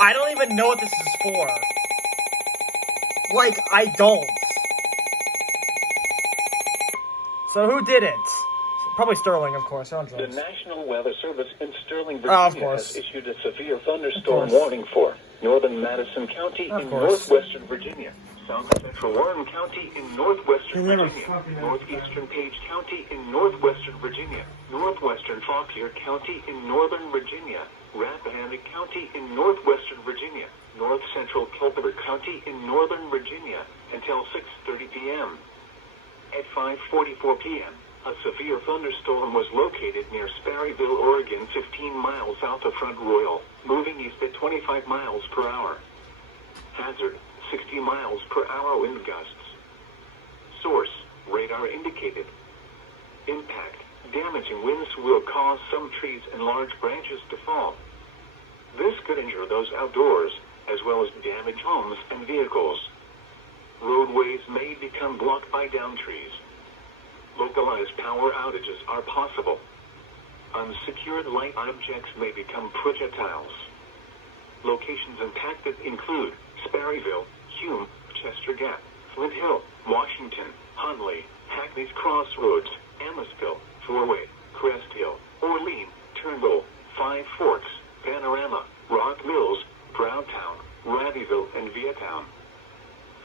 I don't even know what this is for. Like, I don't. So who did it? Probably Sterling, of course. On The drugs. National Weather Service in Sterling, of Virginia course. has issued a severe thunderstorm warning for northern Madison County in northwestern Virginia, south central Warren County in northwestern Virginia, northeastern Page County in northwestern Virginia, northwestern Fauquier County in northern Virginia, Rappahannock County in northwestern Virginia, north central Culpeper County in northern Virginia until 6:30 p.m. At 5:44 p.m., a severe thunderstorm was located near Sperryville, Oregon, 15 miles south of Front Royal, moving east at 25 miles per hour. Hazard, 60 miles per hour wind gusts. Source, radar indicated. Impact, damaging winds will cause some trees and large branches to fall. This could injure those outdoors, as well as damage homes and vehicles. Roadways may become blocked by downed trees. Localized power outages are possible. Unsecured light objects may become projectiles. Locations impacted include Sperryville, Hume, Chester Gap, Flint Hill, Washington, Hunley, Hackney's Crossroads, Amosville, Four-Way, Crest Hill, Orlean, Turnbull, Five Forks, Panorama, Rock Mills, Browntown, Radyville, and Vietown.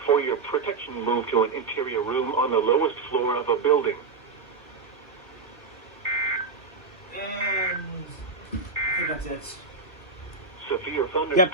For your protection, move to an interior room on the lowest floor of a building. And I think that's it. Severe thunderstorm.